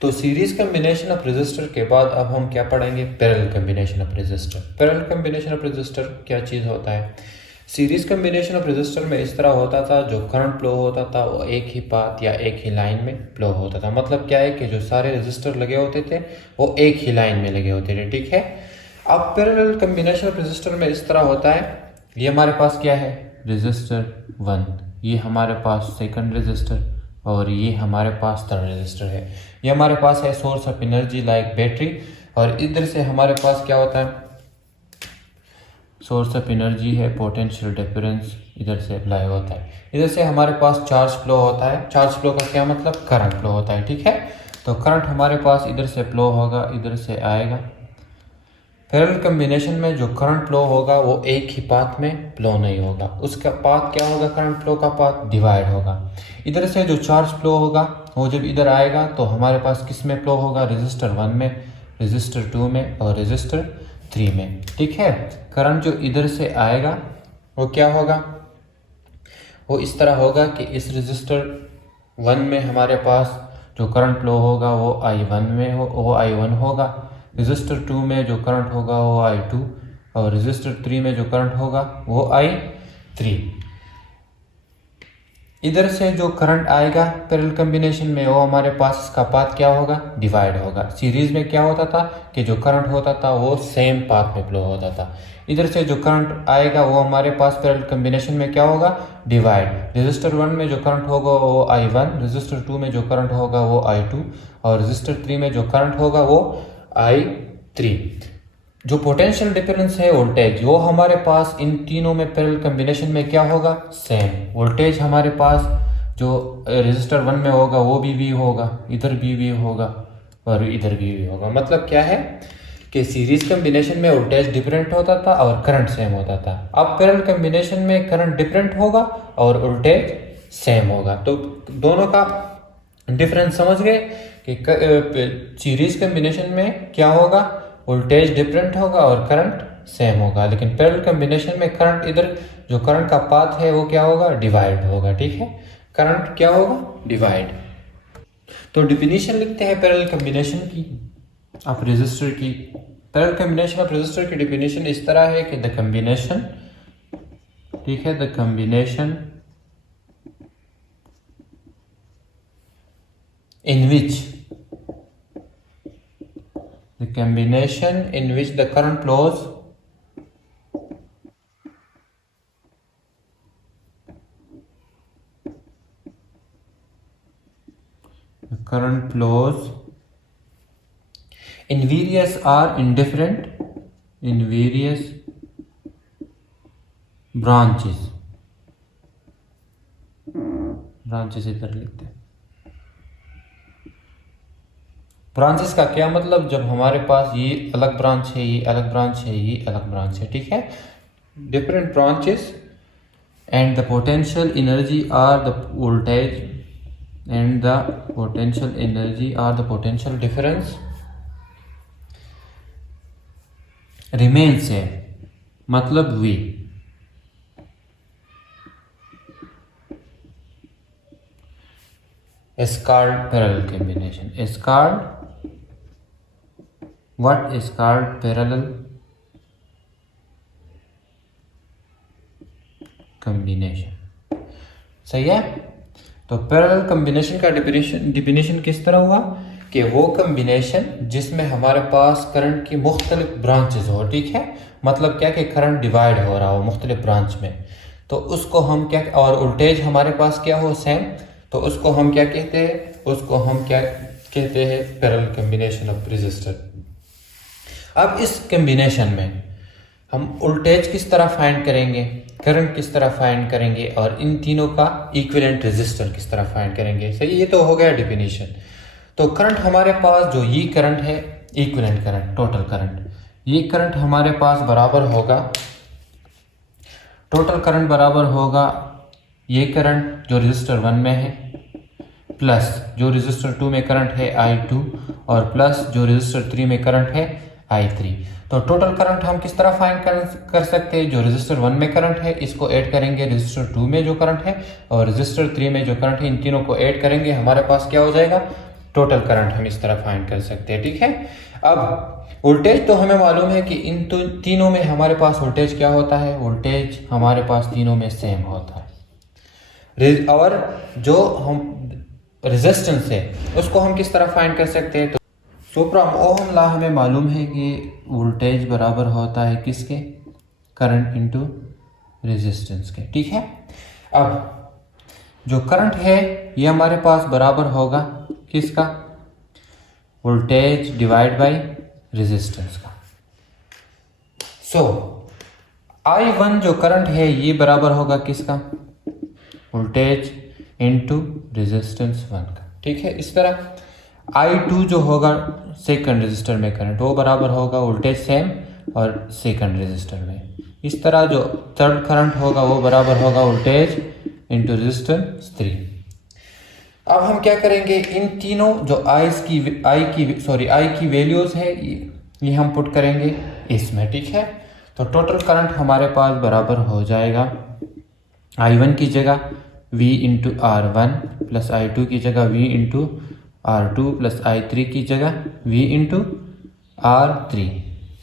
तो series combination of resistor के बाद अब हम क्या पढ़ेंगे, parallel combination of resistor. Parallel combination of resistor क्या चीज़ होता है? सीरीज कम्बिनेशन ऑफ रेजिस्टर में इस तरह होता था, जो करंट फ्लो होता था वो एक ही पाथ या एक ही लाइन में फ्लो होता था। मतलब क्या है कि जो सारे रेजिस्टर लगे होते थे वो एक ही लाइन में लगे होते थे, ठीक है। अब पैरेलल कम्बिनेशन ऑफ रेजिस्टर में इस तरह होता है, ये हमारे पास क्या है, रेजिस्टर 1, ये हमारे पास सेकंड रेजिस्टर, और ये हमारे पास थर्ड रेजिस्टर है। ये हमारे पास है source of energy like battery, और इधर से हमारे पास क्या होता है, सोर्स ऑफ एनर्जी है, पोटेंशियल डिफरेंस इधर से अप्लाई होता है। इधर से हमारे पास चार्ज फ्लो होता है। चार्ज फ्लो का क्या मतलब, करंट फ्लो होता है, ठीक है। तो करंट हमारे पास इधर से फ्लो होगा, इधर से आएगा। पैरेलल कम्बिनेशन में जो करंट फ्लो होगा वो एक ही पाथ में फ्लो नहीं होगा, उसका पाथ क्या होगा, करंट फ्लो का पाथ डिवाइड होगा। इधर से जो चार्ज फ्लो होगा वो जब इधर आएगा तो हमारे पास किस में फ्लो होगा, रेजिस्टर 1 में, रेजिस्टर 2 में और रेजिस्टर 3 में, ठीक है। करंट जो इधर से आएगा वो क्या होगा, वो इस तरह होगा कि इस रेजिस्टर 1 में हमारे पास जो करंट फ्लो होगा वो I1 में वो I1 होगा। रेजिस्टर 2 में जो करंट होगा वो I2, और रेजिस्टर 3 में जो करंट होगा वो I3। इधर से जो करंट आएगा पैरेलल कम्बिनेशन में वो हमारे पास इसका पाथ क्या होगा, डिवाइड होगा। सीरीज में क्या होता था कि जो करंट होता था वो सेम पाथ में फ्लो होता था। इधर से जो करंट आएगा वो हमारे पास पैरेलल कम्बिनेशन में क्या होगा, डिवाइड। रेजिस्टर 1 में जो करंट होगा वो I1, रेजिस्टर 2 में जो करंट होगा वो I2, और रेजिस्टर 3 में जो करंट होगा वो I3। जो पोटेंशियल डिफरेंस है वोल्टेज, वो हमारे पास इन तीनों में पैरेलल कम्बिनेशन में क्या होगा, सेम। वोल्टेज हमारे पास जो रेजिस्टर 1 में होगा वो भी V होगा, इधर भी V होगा और इधर भी V होगा। मतलब क्या है कि सीरीज कम्बिनेशन में वोल्टेज डिफरेंट होता था और करंट सेम होता था। अब पैरेलल कम्बिनेशन में करंट डिफरेंट होगा और वोल्टेज सेम होगा। तो दोनों का डिफरेंस समझ गए कि सीरीज कम्बिनेशन में क्या होगा, वोल्टेज डिफरेंट होगा और करंट सेम होगा। लेकिन पैरेलल कम्बिनेशन में करंट, इधर जो करंट का पाथ है वो क्या होगा, डिवाइड होगा, ठीक है। करंट क्या होगा, डिवाइड। तो डिफिनीशन लिखते हैं पैरेलल कम्बिनेशन की ऑफ रेजिस्टर की। पैरेलल कम्बिनेशन ऑफ रेजिस्टर की डिफिनीशन इस तरह है कि द कम्बिनेशन, ठीक है, the combination in which the combination in which the current flows in various or indifferent in various branches इधर लिखते हैं। ब्रांचेस का क्या मतलब, जब हमारे पास ये अलग ब्रांच है, ये अलग ब्रांच है, ये अलग ब्रांच है, ठीक है। Different branches and the potential energy are the voltage and the potential energy are the potential difference remains है, मतलब V। is called parallel combination, is called, what is called parallel combination। सही है। तो parallel combination का definition किस तरह हुआ कि वो कम्बिनेशन जिसमें हमारे पास करंट की मुख्तलिफ ब्रांचेस हो, ठीक है। मतलब क्या कि करंट डिवाइड हो रहा हो मुख्तलिफ ब्रांच में, तो उसको हम क्या, और वोल्टेज हमारे पास क्या हो, सेम, तो उसको हम क्या कहते हैं, उसको हम क्या कहते हैं, पैरेलल कम्बिनेशन ऑफ रेजिस्टर। अब इस कम्बिनेशन में हम वोल्टेज किस तरह फाइंड करेंगे, करंट किस तरह फाइंड करेंगे, और इन तीनों का इक्विवेलेंट रेजिस्टर किस तरह फाइंड करेंगे। सही, ये तो हो गया डिफिनीशन। तो करंट हमारे पास जो ये करंट है, इक्विवेलेंट करंट, टोटल करंट, ये करंट हमारे पास बराबर होगा, टोटल करंट बराबर होगा ये करंट जो रेजिस्टर 1 में है प्लस जो रेजिस्टर 2 में करंट है I2 और प्लस जो रेजिस्टर 3 में करंट है I3। तो टोटल करंट हम किस तरह फाइंड कर सकते हैं, जो रेजिस्टर 1 में करंट है इसको ऐड करेंगे रेजिस्टर 2 में जो करंट है और रेजिस्टर 3 में जो करंट है, इन तीनों को ऐड करेंगे, हमारे पास क्या हो जाएगा, टोटल करंट हम इस तरह फाइंड कर सकते हैं, ठीक है। अब वोल्टेज तो हमें मालूम है कि इन तीनों में हमारे पास वोल्टेज क्या होता है, वोल्टेज हमारे पास तीनों में सेम होता है। और जो हम रेजिस्टेंस है उसको हम किस तरह फाइंड कर सकते हैं, तो फ्रॉम ओहम लॉ हमें मालूम है कि वोल्टेज बराबर होता है किसके, करंट इनटू रेजिस्टेंस के, ठीक है। अब जो करंट है ये हमारे पास बराबर होगा किसका, वोल्टेज डिवाइड बाय रेजिस्टेंस का। सो I1 जो करंट है ये बराबर होगा किसका, वोल्टेज इनटू रेजिस्टेंस 1 का, ठीक है। इस तरह I2 जो होगा सेकंड रेजिस्टर में करंट, वो बराबर होगा वोल्टेज सेम और सेकंड रेजिस्टर में। इस तरह जो थर्ड करंट होगा वो बराबर होगा वोल्टेज इनटू रेजिस्टेंस 3। अब हम क्या करेंगे, इन तीनों जो आई की वैल्यूज है ये हम पुट करेंगे इसमें, ठीक है। तो टोटल करंट हमारे पास बराबर हो जाएगा I1 की जगह V into R1 plus I2 की जगह V into R2 plus I3 की जगह V इंटू R3,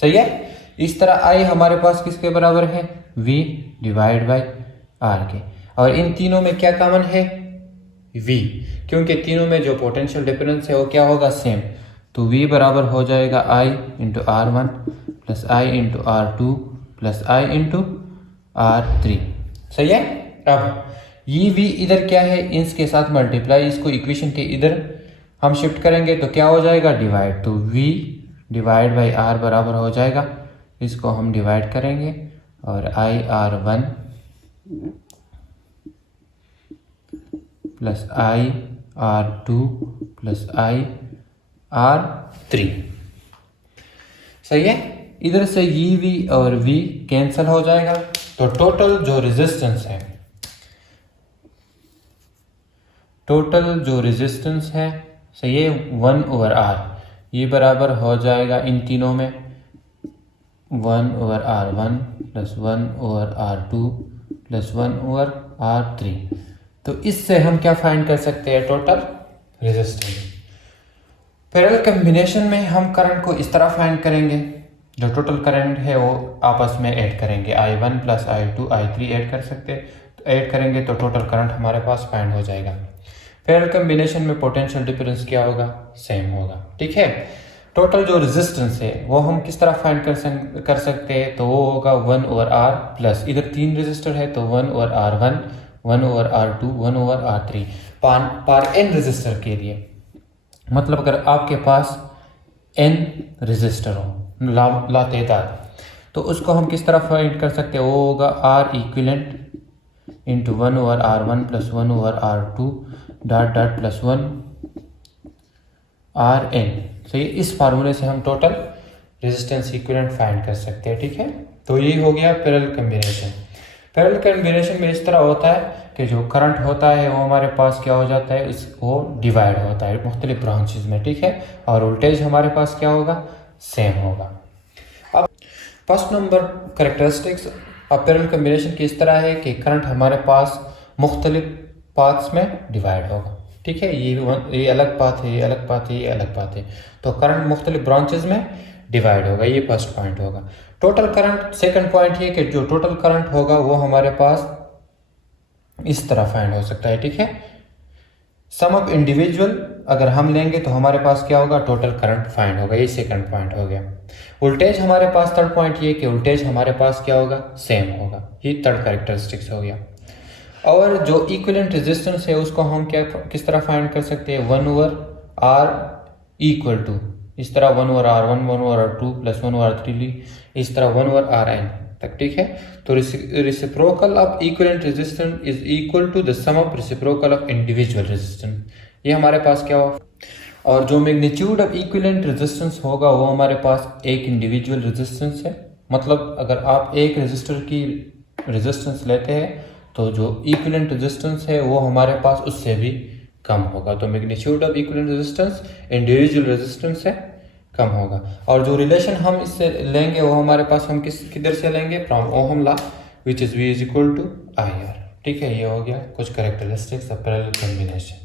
सही है। इस तरह I हमारे पास किसके बराबर है, V डिवाइड बाय R के। और इन तीनों में क्या कॉमन है, V, क्योंकि तीनों में जो पोटेंशियल डिफरेंस है वो क्या होगा, सेम। तो V बराबर हो जाएगा I into R1 plus I into R2 plus I into R3, सही है। अब ये V इधर क्या है, इसके साथ मल्टीप्लाई, इसको इक्वेशन के इधर हम शिफ्ट करेंगे तो क्या हो जाएगा, डिवाइड। तो V डिवाइड बाई R बराबर हो जाएगा, इसको हम डिवाइड करेंगे और IR1 plus IR2 plus IR3, सही है। इधर से ये V और V कैंसिल हो जाएगा, तो टोटल जो रेजिस्टेंस है सही है 1/R, ये बराबर हो जाएगा इन तीनों में 1/R1 plus 1/R2 plus 1/R3। तो इससे हम क्या फाइंड कर सकते हैं, टोटल रेजिस्टेंस। पैरेलल कॉम्बिनेशन में हम करंट को इस तरह फाइंड करेंगे, जो टोटल करंट है वो आपस में ऐड करेंगे, I1 plus I2 I3 add कर सकते हैं, तो ऐड करेंगे तो टोटल करंट हमारे पास फाइंड हो जाएगा। पैरेलल कॉम्बिनेशन में पोटेंशियल डिफरेंस क्या होगा, सेम होगा, ठीक है। टोटल जो रेजिस्टेंस है वो हम किस तरह फाइंड कर सकते हैं, तो वो होगा 1/R प्लस, इधर 3 रेजिस्टर है तो 1/R1 1/R2 1/R3 पार n रेजिस्टर के लिए। मतलब अगर आपके पास n रेजिस्टर हो लातेदार, तो उसको हम किस तरह फाइंड कर सकते हैं, वो होगा R equivalent into 1/R1 plus 1/R2 dot dot plus 1 RN। तो ये इस फार्मूले से हम टोटल रेजिस्टेंस इक्विवेलेंट फाइंड कर सकते हैं, ठीक है। तो ये हो गया पैरेलल कॉम्बिनेशन। पैरेलल कॉम्बिनेशन में इस तरह होता है कि जो करंट होता है वो हमारे पास क्या हो जाता है, वो डिवाइड होता है मुख्तलिफ ब्रांचेज में, ठीक है। और वोल्टेज हमारे पास क्या होगा, सेम होगा। अब first number characteristics of parallel combination की इस तरह है कि करंट हमारे पास मुख्तलिफ पाथ्स में डिवाइड होगा, ठीक है। ये अलग पाथ है, ये अलग पाथ है, ये अलग पाथ है, तो करंट मुख्तलिफ ब्रांचेज में डिवाइड होगा, ये फर्स्ट पॉइंट होगा। टोटल करंट सेकंड पॉइंट ये कि जो टोटल करंट होगा वो हमारे पास इस तरह फाइंड हो सकता है, ठीक है। सम ऑफ इंडिविजुअल अगर हम लेंगे तो हमारे पास क्या होगा, टोटल करंट फाइंड होगा, ये सेकंड पॉइंट हो गया। वोल्टेज हमारे पास थर्ड पॉइंट ये कि वोल्टेज हमारे पास क्या होगा, सेम होगा, ये थर्ड कैरेक्टरिस्टिक्स हो गया। और जो इक्विवेलेंट रेजिस्टेंस है उसको हम किस तरह फाइंड कर सकते हैं, 1/R इक्वल टू इस तरह 1/R1 1/R2 प्लस 1/R3 ली, इस तरह 1/RN तक, ठीक है। तो reciprocal of equivalent resistance is equal to the sum of reciprocal of individual resistance, ये हमारे पास क्या होगा। और जो मैग्नीट्यूड ऑफ इक्विवेलेंट रेजिस्टेंस होगा वो हमारे पास एक इंडिविजुअल रेजिस्टेंस है। मतलब अगर आप एक रेजिस्टर की रेजिस्टेंस लेते हैं तो जो इक्विवेलेंट रेजिस्टेंस है वो हमारे पास उससे भी कम होगा। तो magnitude of equivalent resistance individual resistance से कम होगा। और जो रिलेशन हम इससे लेंगे वो हमारे पास हम किधर से लेंगे, from Ohm law which is V is equal to IR, ठीक है। ये हो गया कुछ कैरेक्टरिस्टिक्स ऑफ पैरेलल कॉम्बिनेशन।